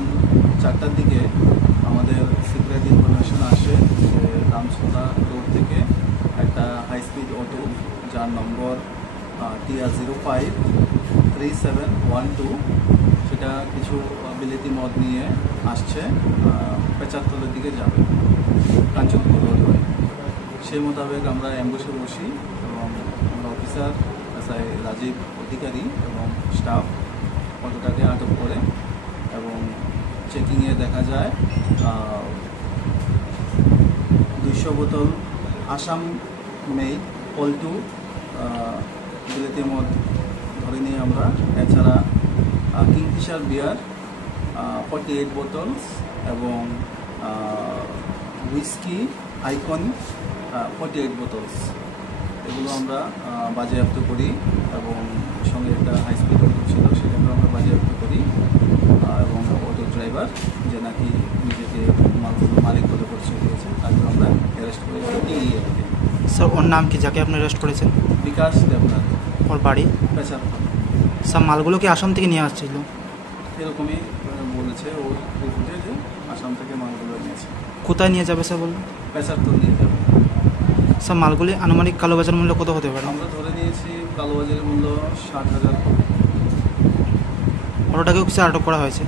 সন্ধ্যান 4টার দিকে আমাদের secret information আসে যে রামসোলা রোড থেকে একটা হাই স্পিড অটো যার নম্বর TR053712 সেটা কিছু বিলেতি মদ নিয়ে আসছে পেচারতলের দিকে যাবে কাঞ্চনপুর রোড হয়ে। সেই মোতাবেক আমরা অ্যাম্বুসে বসি এবং আমরা অফিসার এসআই রাজীব অধিকারী এবং স্টাফ অটোটাকে আটক করে এবং চেকিংয়ে দেখা যায় 200 বোতল আসাম মেড পল্টু বিলেতি মদ ধরে নিয়ে আমরা। এছাড়া কিংফিশার বিয়ার 48 বোতলস এবং হুইস্কি আইকন 48 বোতলস এগুলো আমরা বাজেয়াপ্ত করি এবং সঙ্গে একটা হাই স্পিড অটো ছিল সেটাকে আমরা বাজেয়াপ্ত করি এবং অটো ড্রাইভার যে নাকি নিজেকে মালগুলো মালিক বলে পরিচয় দিয়েছে তাকে আমরা অ্যারেস্ট করেছি টিএ থেকে। স্যার ওর নাম কি যাকে আপনি অ্যারেস্ট করেছেন? বিকাশ দেবনাথ। ওর বাড়ি পেচারতল। স্যার মালগুলো কি আসাম থেকে নিয়ে আসছিল? এরকমই বলেছে ওর রিপোর্টে যে আসাম থেকে মালগুলো নিয়েছে। কোথায় নিয়ে যাবে স্যার বলুন? পেচারতল নিয়ে যাবে। স্যার মালগুলি আনুমানিক কালোবাজার মূল্য কত হতে পারে? আমরা ধরে নিয়েছি কালোবাজারের মূল্য 60,000। অটোটাকেও কিছু আটক করা হয়েছে?